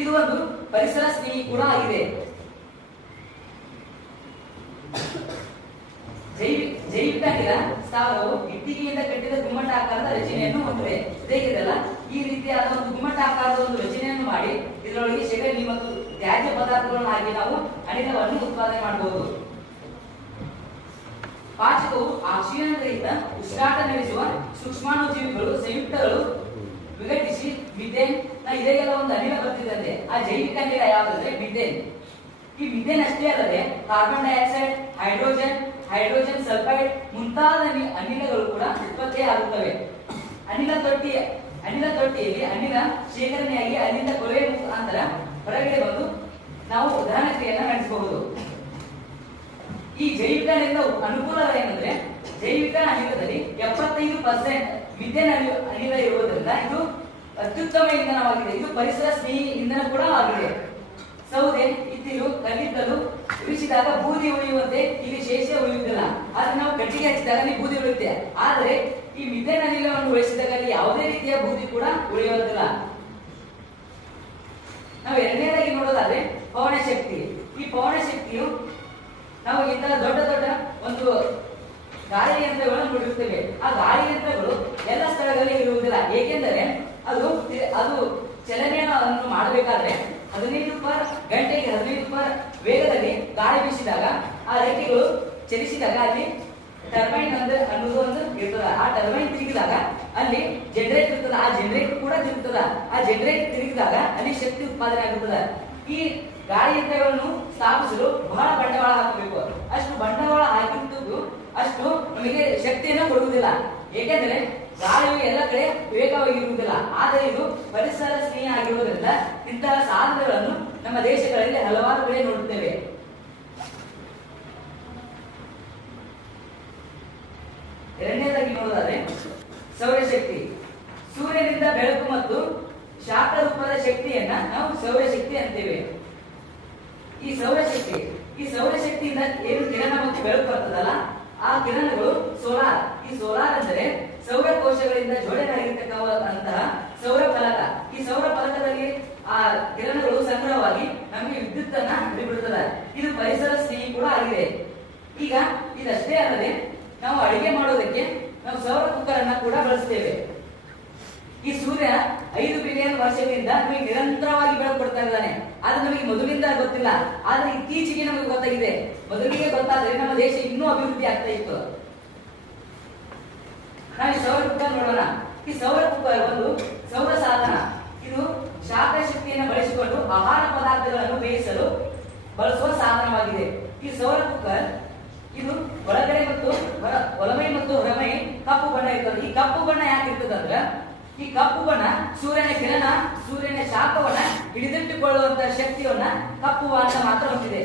ಇದು ಒಂದು ಪರಿಸರ ಸ್ನೇಹಿ ಕೂಡ ಆಗಿದೆ. ಜೈವಿಕ ಅನಿಲ ಸ್ಥಾವರವು ಇಟ್ಟಿಗೆಯಿಂದ ಕಟ್ಟಿದ ಗುಮ್ಮಟಾಕಾರದ ರಚನೆಯನ್ನು ಹೊಂದಿದೆ. ಹೇಗಿದೆಲ್ಲ ಈ ರೀತಿಯಾದ ಒಂದು ಗುಮ್ಮಟಾಕಾರದ ಒಂದು ರಚನೆಯನ್ನು ಮಾಡಿ ಇದರೊಳಗೆ ಸೆಗಣಿ ಮತ್ತು ತ್ಯಾಜ್ಯ ಪದಾರ್ಥಗಳನ್ನು ಹಾಕಿ ನಾವು ಅನಿಲವನ್ನು ಉತ್ಪಾದನೆ ಮಾಡಬಹುದು. ಪಾಚಕವು ಆಕ್ಸಿಜನ್ ರಹಿತ ಉಸಿರಾಟ ನಡೆಸುವ ಸೂಕ್ಷ್ಮಾಣುಜೀವಿಗಳು ಸಂಯುಕ್ತಗಳು ವಿಘಟಿಸಿ ಮಿಥೇನ್ ಇದೆಲ್ಲ ಒಂದು ಅನಿಲ ಬರ್ತಿದೆ. ಆ ಜೈವಿಕ ಅನಿಲ ಯಾವುದಂದ್ರೆ ಮಿಥೇನ್. ಈ ಮಿಥೇನ್ ಅಷ್ಟೇ ಅಲ್ಲದೆ ಕಾರ್ಬನ್ ಡೈಆಕ್ಸೈಡ್, ಹೈಡ್ರೋಜನ್ ಸಲ್ಫೈಡ್ ಮುಂತಾದ ಅನಿಲಗಳು ಕೂಡ ಉತ್ಪತ್ತಿಯಾಗುತ್ತವೆ. ಅನಿಲ ತೊಟ್ಟಿಯಲ್ಲಿ ಅನಿಲ ಶೇಖರಣೆಯಾಗಿ ಅಲ್ಲಿಂದ ಕೊರೆಯ ಮುಖಾಂತರ ಹೊರಗಡೆ ಬಂದು ನಾವು ದಹನ ಕ್ರಿಯೆಯನ್ನು ನಡೆಸಬಹುದು. ಈ ಜೈವಿಕ ಅನಿಲದ ಅನುಕೂಲವೇನೆಂದ್ರೆ ಜೈವಿಕ ಅನಿಲದಲ್ಲಿ 75% ಮಿಥೇನ್ ಅನಿಲ ಇರುವುದರಿಂದ ಇದು ಅತ್ಯುತ್ತಮ ಇಂಧನವಾಗಿದೆ. ಇದು ಪರಿಸರ ಸ್ನೇಹಿ ಇಂಧನ ಕೂಡ ಆಗಿದೆ. ಸೌದೆ, ಇತ್ತಿಲು, ಕಲ್ಲಿದ್ದಲು ಇಳಿಸಿದಾಗ ಬೂದಿ ಉಳಿಯುವಂತೆ ಇಲ್ಲಿ ಶೇಷ ಉಳಿಯುವುದಿಲ್ಲ. ಆದ್ರೆ ನಾವು ಕಟ್ಟಿಗೆ ಹಚ್ಚಿದಾಗ ಅಲ್ಲಿ ಬೂದಿ ಉಳಿಯುತ್ತೆ. ಆದರೆ ಈ ಮಿಥೇನ್ ಅನಿಲವನ್ನು ಉಳಿಸಿದಾಗ ಅಲ್ಲಿ ಯಾವುದೇ ರೀತಿಯ ಬೂದಿ ಕೂಡ ಉಳಿಯುವುದಿಲ್ಲ. ನಾವು ಎರಡನೇದಾಗಿ ನೋಡೋದಾದ್ರೆ ಪವನ ಶಕ್ತಿ. ಈ ಪವನ ಶಕ್ತಿಯು ನಾವು ಇಂತಹ ದೊಡ್ಡ ದೊಡ್ಡ ಒಂದು ಗಾಳಿ ಯಂತ್ರಗಳನ್ನು ನೋಡಿರುತ್ತೇವೆ. ಆ ಗಾಳಿ ಯಂತ್ರಗಳು ಎಲ್ಲ ಸ್ಥಳಗಳಲ್ಲಿ ಇರುವುದಿಲ್ಲ. ಏಕೆಂದರೆ ಅದು ಚಲನೆಯನ್ನು ಮಾಡಬೇಕಾದ್ರೆ 15 ಪರ್ ಗಂಟೆಗೆ 15 ಪರ್ ವೇಗದಲ್ಲಿ ಗಾಳಿ ಬೀಸಿದಾಗ ಆ ರೆಕ್ಕೆಗಳು ಚಲಿಸಿದಾಗ ಅಲ್ಲಿ ಟರ್ಬೈನ್ ಅನ್ನೋದು ಒಂದು ಇರ್ತದ. ಆ ಟರ್ಬೈನ್ ತಿರುಗಿದಾಗ ಅಲ್ಲಿ ಜನರೇಟ್ ಇರ್ತದ. ಆ ಜನರೇಟ್ ಕೂಡ ತಿರುಗುತ್ತದ. ಆ ಜನರೇಟ್ ತಿರುಗಿದಾಗ ಅಲ್ಲಿ ಶಕ್ತಿ ಉತ್ಪಾದನೆ ಆಗುತ್ತದೆ. ಈ ಗಾಳಿ ಯಂತ್ರಗಳನ್ನು ಸ್ಥಾಪಿಸಲು ಬಹಳ ಬಂಡವಾಳ ಹಾಕಬೇಕು. ಅಷ್ಟು ಬಂಡವಾಳ ಹಾಕಿದ್ದು ಅಷ್ಟು ನಮಗೆ ಶಕ್ತಿಯನ್ನು ಕೊಡುವುದಿಲ್ಲ. ಏಕೆಂದರೆ ಗಾಳಿಯು ಎಲ್ಲ ಕಡೆ ವೇಗವಾಗಿರುವುದಿಲ್ಲ. ಆದರೆ ಇದು ಪರಿಸರ ಸ್ನೇಹಿ ಆಗಿರುವುದರಿಂದ ಇಂತಹ ಸಾಧನಗಳನ್ನು ನಮ್ಮ ದೇಶಗಳಲ್ಲಿ ಹಲವಾರು ಕಡೆ ನೋಡುತ್ತೇವೆ. ಎರಡನೇದಾಗಿ ನೋಡೋದಾದ್ರೆ ಸೌರಶಕ್ತಿ. ಸೂರ್ಯನಿಂದ ಬೆಳಕು ಮತ್ತು ಶಾಖ ರೂಪದ ಶಕ್ತಿಯನ್ನ ನಾವು ಸೌರಶಕ್ತಿ ಅಂತೇವೆ. ಈ ಸೌರಶಕ್ತಿಯಿಂದ ಏನು ಕಿರಣ ಮತ್ತು ಬೆಳಕು ಬರ್ತದಲ್ಲ ಆ ಕಿರಣಗಳು ಸೋಲಾರ್. ಈ ಸೋಲಾರ್ ಅಂದರೆ ಸೌರ ಕೋಶಗಳಿಂದ ಜೋಡಣೆಯಾಗಿರ್ತಕ್ಕಂತಹ ಸೌರ ಫಲಕ. ಈ ಸೌರ ಫಲಕದಲ್ಲಿ ಆ ಕಿರಣಗಳು ಸಂಗ್ರಹವಾಗಿ ನಮಗೆ ವಿದ್ಯುತ್ ಅನ್ನ ಬಿಡುತ್ತದೆ. ಇದು ಪರಿಸರ ಸ್ನೇಹಿ ಕೂಡ ಆಗಿದೆ. ಈಗ ಇದಷ್ಟೇ ಅಲ್ಲದೆ ನಾವು ಅಡಿಗೆ ಮಾಡೋದಕ್ಕೆ ನಾವು ಸೌರ ಕುಕ್ಕರ್ ಅನ್ನ ಕೂಡ ಬಳಸ್ತೇವೆ. ಈ ಸೂರ್ಯ 5 ಬಿಲಿಯನ್ ವರ್ಷಗಳಿಂದ ನಮಗೆ ನಿರಂತರವಾಗಿ ಬೆಳಕು ಕೊಡ್ತಾ ಇದ್ದಾನೆ. ಆದ್ರೆ ನಮಗೆ ಮೊದಲಿಂದ ಗೊತ್ತಿಲ್ಲ. ಆದ್ರೆ ಇತ್ತೀಚೆಗೆ ನಮಗೆ ಗೊತ್ತಾಗಿದೆ. ಮೊದಲಿಗೆ ಗೊತ್ತಾದ್ರೆ ನಮ್ಮ ದೇಶ ಇನ್ನೂ ಅಭಿವೃದ್ಧಿ ಆಗ್ತಾ ಇತ್ತು. ನಾವು ಈ ಸೌರ ಕುಕ್ಕರ್ ನೋಡೋಣ. ಈ ಸೌರ ಕುಕ್ಕರ್ ಒಂದು ಸೌರ ಸಾಧನ. ಇದು ಶಾಖ ಶಕ್ತಿಯನ್ನು ಬಳಸಿಕೊಂಡು ಆಹಾರ ಪದಾರ್ಥಗಳನ್ನು ಬೇಯಿಸಲು ಬಳಸುವ ಸಾಧನವಾಗಿದೆ. ಈ ಸೌರ ಕುಕ್ಕರ್ ಇದು ಒಳಗಡೆ ಮತ್ತು ಒಳಮೈ ಮತ್ತು ಹೊರಮೈ ಕಪ್ಪು ಬಣ್ಣ ಇರ್ತದೆ. ಈ ಕಪ್ಪು ಬಣ್ಣ ಯಾಕೆ ಇರ್ತದಂದ್ರೆ ಈ ಕಪ್ಪು ಬಣ್ಣ ಸೂರ್ಯನ ಕಿರಣ, ಸೂರ್ಯನ ಶಾಖವನ್ನ ಹಿಡಿದಿಟ್ಟುಕೊಳ್ಳುವಂತಹ ಶಕ್ತಿಯನ್ನ ಕಪ್ಪು ಬಣ್ಣ ಮಾತ್ರ ಹೊಂದಿದೆ.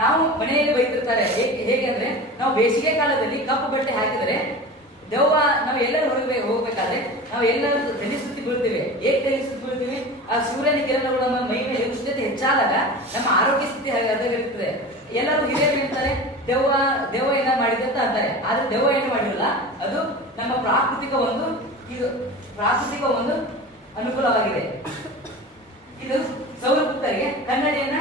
ನಾವು ಮನೆಯಲ್ಲಿ ಬೈತಿರ್ತಾರೆ. ಹೇಗೆಂದ್ರೆ ನಾವು ಬೇಸಿಗೆ ಕಾಲದಲ್ಲಿ ಕಪ್ಪು ಬಟ್ಟೆ ಹಾಕಿದರೆ ದೆವ್ವ, ನಾವು ಎಲ್ಲರೂ ಹೋಗ್ಬೇಕಾದ್ರೆ ನಾವು ಎಲ್ಲರೂ ತಲೆ ಸುತ್ತಿ ಬೀಳ್ತೀವಿ. ಏಕೆ ತಲೆ ಸುತ್ತಿ ಬೀಳ್ತೀವಿ? ಆ ಸೂರ್ಯನ ಕಿರಣಗಳು ನಮ್ಮ ಮೈ ಮೇಲೆ ಉಷ್ಣತೆ ಹೆಚ್ಚಾದಾಗ ನಮ್ಮ ಆರೋಗ್ಯ ಸ್ಥಿತಿ ಇರ್ತದೆ. ಎಲ್ಲರೂ ಹಿರಿಯರು ಹೇಳ್ತಾರೆ ದೆವ್ವ ಏನ ಮಾಡಿದೆ ಅಂತ ಅಂತಾರೆ. ಆದ್ರೆ ದೆವ್ವ ಏನು ಮಾಡಿರಲ್ಲ. ಅದು ನಮ್ಮ ಪ್ರಾಕೃತಿಕ ಒಂದು ಅನುಕೂಲವಾಗಿದೆ. ಇದು ಸೌರ ಕುಕ್ಕರ್ಗೆ ಕನ್ನಡಿಯನ್ನ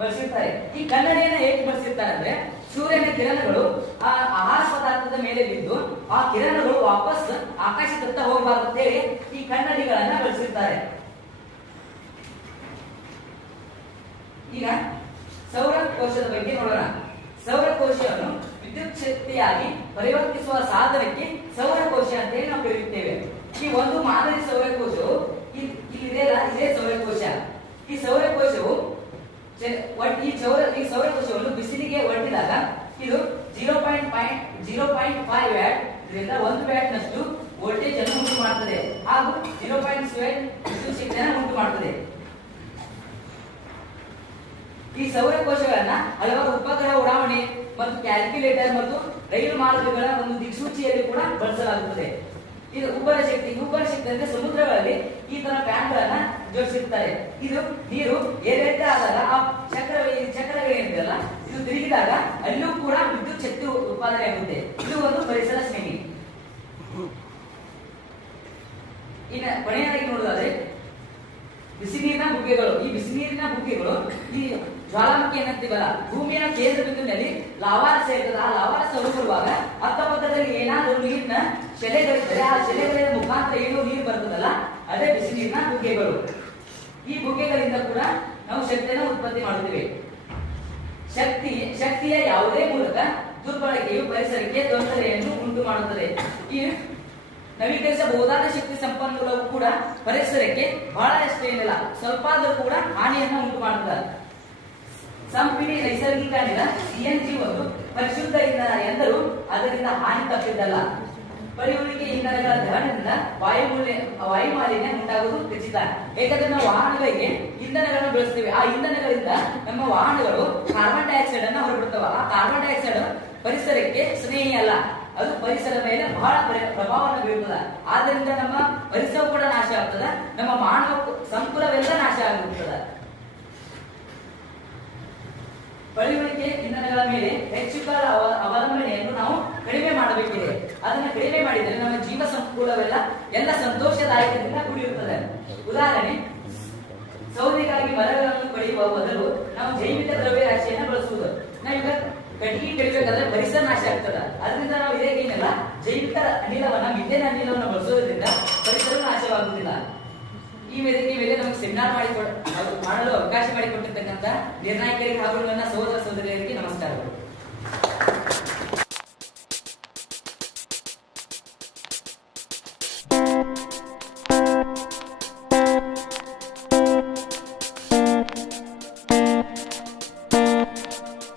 ಬಳಸಿರ್ತಾರೆ. ಈ ಕನ್ನಡಿಯನ್ನ ಹೇಗೆ ಬಳಸಿರ್ತಾರೆ ಅಂದ್ರೆ ಸೂರ್ಯನ ಕಿರಣಗಳು ಆ ಆಹಾರ ಪದಾರ್ಥದ ಮೇಲೆ ಬಿದ್ದು ಆ ಕಿರಣಗಳು ವಾಪಸ್ ಆಕಾಶದತ್ತ ಹೋಗಬಾರದು ಅಂತ ಹೇಳಿ ಈ ಕನ್ನಡಿಗಳನ್ನ ಬಳಸಿರ್ತಾರೆ. ಈಗ ಸೌರಕೋಶದ ಬಗ್ಗೆ ನೋಡೋಣ. ಸೌರಕೋಶವನ್ನು ವಿದ್ಯುತ್ ಶಕ್ತಿಯಾಗಿ ಪರಿವರ್ತಿಸುವ ಸಾಧನಕ್ಕೆ ಸೌರಕೋಶ ಅಂತ ಹೇಳಿ ನಾವು ಕರೆಯುತ್ತೇವೆ. ಈ ಒಂದು ಮಾದರಿ ಸೌರಕೋಶವು ಇದೇ ಸೌರಕೋಶ. ಈ ಸೌರಕೋಶವು ಈ ಸೌರಕೋಶವನ್ನು ಬಿಸಿಲಿಗೆ ಒಡ್ಡಿದಾಗ ಇದು 0.5 ವ್ಯಾಟ್ ಇದರಿಂದ 1 ವ್ಯಾಟ್ ನಷ್ಟು ವೋಲ್ಟೇಜ್ ಅನ್ನು ಉಂಟು ಮಾಡುತ್ತದೆ ಹಾಗೂ 0.7 ವಿದ್ಯುತ್ ಶಕ್ತಿಯನ್ನು ಉಂಟು ಮಾಡುತ್ತದೆ. ಈ ಸೌರಕೋಶಗಳನ್ನ ಹಲವಾರು ಉಪಗ್ರಹ ಉಡಾವಣೆ ಮತ್ತು ಕ್ಯಾಲ್ಕುಲೇಟರ್ ಮತ್ತು ರೈಲು ಮಾರ್ಗಗಳ ಒಂದು ದಿಕ್ಸೂಚಿಯಲ್ಲಿ ಕೂಡ ಬಳಸಲಾಗುತ್ತದೆ. ಇದು ಉಬ್ಬರ ಶಕ್ತಿ ಅಂದ್ರೆ ಸಮುದ್ರಗಳಲ್ಲಿ ಈ ತರ ಫ್ಯಾನ್ಗಳನ್ನ ಜೋಡಿಸಿರ್ತಾರೆ. ಇದು ನೀರು ಏರಿಳಿತ ಆದಾಗ ಆ ಚಕ್ರಗಳೇನಿದೆಯಲ್ಲ ಇದು ತಿರುಗಿದಾಗ ಅಲ್ಲೂ ಕೂಡ ವಿದ್ಯುತ್ ಶಕ್ತಿ ಉತ್ಪಾದನೆ ಆಗುತ್ತೆ. ಇದು ಒಂದು ಪರಿಸರ ಸ್ನೇಹಿ. ಇನ್ನು ಕೊನೆಯದಾಗಿ ನೋಡೋದಾದ್ರೆ ಬಿಸಿ ನೀರಿನ ಬುಗ್ಗೆಗಳು, ಈ ಬಿಸಿ ನೀರಿನ ಬುಗ್ಗೆಗಳು ಈ ಜ್ವಾಲಾಮುಖಿ ಏನಂತೀವಲ್ಲ ಭೂಮಿಯ ಕೇಂದ್ರ ಬಿಂದುವಿನಲ್ಲಿ ಲಾವಾರಸ ಇರ್ತದೆ. ಆ ಲಾವಾರಸ ಹೊರಬರುವಾಗ ಅಕ್ಕಪಕ್ಕದಲ್ಲಿ ಏನಾದರೂ ನೀರಿನ ಶೆಲೆಗಳಿದ್ದರೆ ಆ ಶೆಲೆಗಳ ಮುಖಾಂತರ ಏನು ನೀರು ಬರ್ತದಲ್ಲ ಅದೇ ಬಿಸಿ ನೀರಿನ ಬುಗ್ಗೆಗಳು. ಈ ಬುಗ್ಗೆಗಳಿಂದ ಕೂಡ ನಾವು ಶಕ್ತಿಯನ್ನು ಉತ್ಪತ್ತಿ ಮಾಡುತ್ತೇವೆ. ಶಕ್ತಿಯ ಯಾವುದೇ ಮೂಲಕ ದುರ್ಬಳಕೆಯು ಪರಿಸರಕ್ಕೆ ತೊಂದರೆಯನ್ನು ಉಂಟು ಮಾಡುತ್ತದೆ. ಈ ನವೀಕರಿಸಬಹುದಾದ ಶಕ್ತಿ ಸಂಪನ್ಮೂಲವು ಕೂಡ ಪರಿಸರಕ್ಕೆ ಬಹಳ ಅಷ್ಟೇನಿಲ್ಲ, ಸ್ವಲ್ಪ ಆದರೂ ಕೂಡ ಹಾನಿಯನ್ನು ಉಂಟು ಮಾಡುತ್ತದೆ. ಸಂಪಿಡಿ ನೈಸರ್ಗಿಕ ಅನಿಲ ಸಿಎನ್ಜಿ ಒಂದು ಪರಿಶುದ್ಧ ಇಂಧನ ಎಂದರೂ ಅದರಿಂದ ಹಾನಿ ತಪ್ಪಿದ್ದಲ್ಲ. ಪಳೆಯುಳಿಕೆ ಇಂಧನಗಳ ದಹನದಿಂದ ವಾಯು ಮಾಲಿನ್ಯ ಉಂಟಾಗುವುದು ಖಚಿತ. ಏಕೆಂದ್ರೆ ನಾವು ವಾಹನಗಳಿಗೆ ಇಂಧನಗಳನ್ನು ಬಳಸ್ತೀವಿ. ಆ ಇಂಧನಗಳಿಂದ ನಮ್ಮ ವಾಹನಗಳು ಕಾರ್ಬನ್ ಡೈಆಕ್ಸೈಡ್ ಅನ್ನು ಹೊರಬಿಡ್ತವೆ. ಆ ಕಾರ್ಬನ್ ಡೈಆಕ್ಸೈಡ್ ಪರಿಸರಕ್ಕೆ ಸ್ನೇಹಿ ಅಲ್ಲ, ಅದು ಪರಿಸರದ ಮೇಲೆ ಬಹಳ ಪ್ರಭಾವವನ್ನು ಬೀರುತ್ತದೆ. ಆದ್ದರಿಂದ ನಮ್ಮ ಪರಿಸರ ಕೂಡ ನಾಶ ಆಗ್ತದೆ, ನಮ್ಮ ಮಾನವ ಸಂಕುಲವೆಲ್ಲ ನಾಶ ಆಗಿರುತ್ತದೆ. ಪಳೆಯುಳಿಕೆ ಇಂಧನಗಳ ಮೇಲೆ ಹೆಚ್ಚು ಕಾಲ ಅವಲಂಬನೆಯನ್ನು ನಾವು ಕಡಿಮೆ ಮಾಡಬೇಕಿದೆ. ಅದನ್ನು ಕಡಿಮೆ ಮಾಡಿದರೆ ನಮ್ಮ ಜೀವ ಸಂಕುಲವೆಲ್ಲ ಎಲ್ಲ ಸಂತೋಷದಾಯಕದಿಂದ ಕೂಡಿರುತ್ತದೆ. ಉದಾಹರಣೆ, ಸೌದೆಗಾಗಿ ಮರಗಳನ್ನು ಕಡಿಯುವ ಬದಲು ನಾವು ಜೈವಿಕ ದ್ರವ್ಯರಾಶಿಯನ್ನು ಬಳಸುವುದು. ನಾವೀಗ ಕಟ್ಟಿಗೆ ಕಡಿಬೇಕಾದ್ರೆ ಪರಿಸರ ನಾಶ ಆಗ್ತದೆ. ಅದರಿಂದ ನಾವು ಇದೇನಿಲ್ಲ ಜೈವಿಕ ಅನಿಲವನ್ನ ಮಿಥೇನ್ ಅನಿಲವನ್ನು ಬಳಸೋದ್ರಿಂದ ಪರಿಸರ ನಾಶವಾಗುವುದಿಲ್ಲ. ಈ ವೇದಿಕೆ ಮೇಲೆ ನಮಗೆ ಸೆಮಿನಾರ್ ಮಾಡಲು ಅವಕಾಶ ಮಾಡಿಕೊಟ್ಟಿರ್ತಕ್ಕಂಥ ನಿರ್ಣಾಯಕರಿಗೆ ಹಾಗೂ ನನ್ನ ಸಹೋದರ ಸಹೋದರಿಯರಿಗೆ ನಮಸ್ಕಾರಗಳು.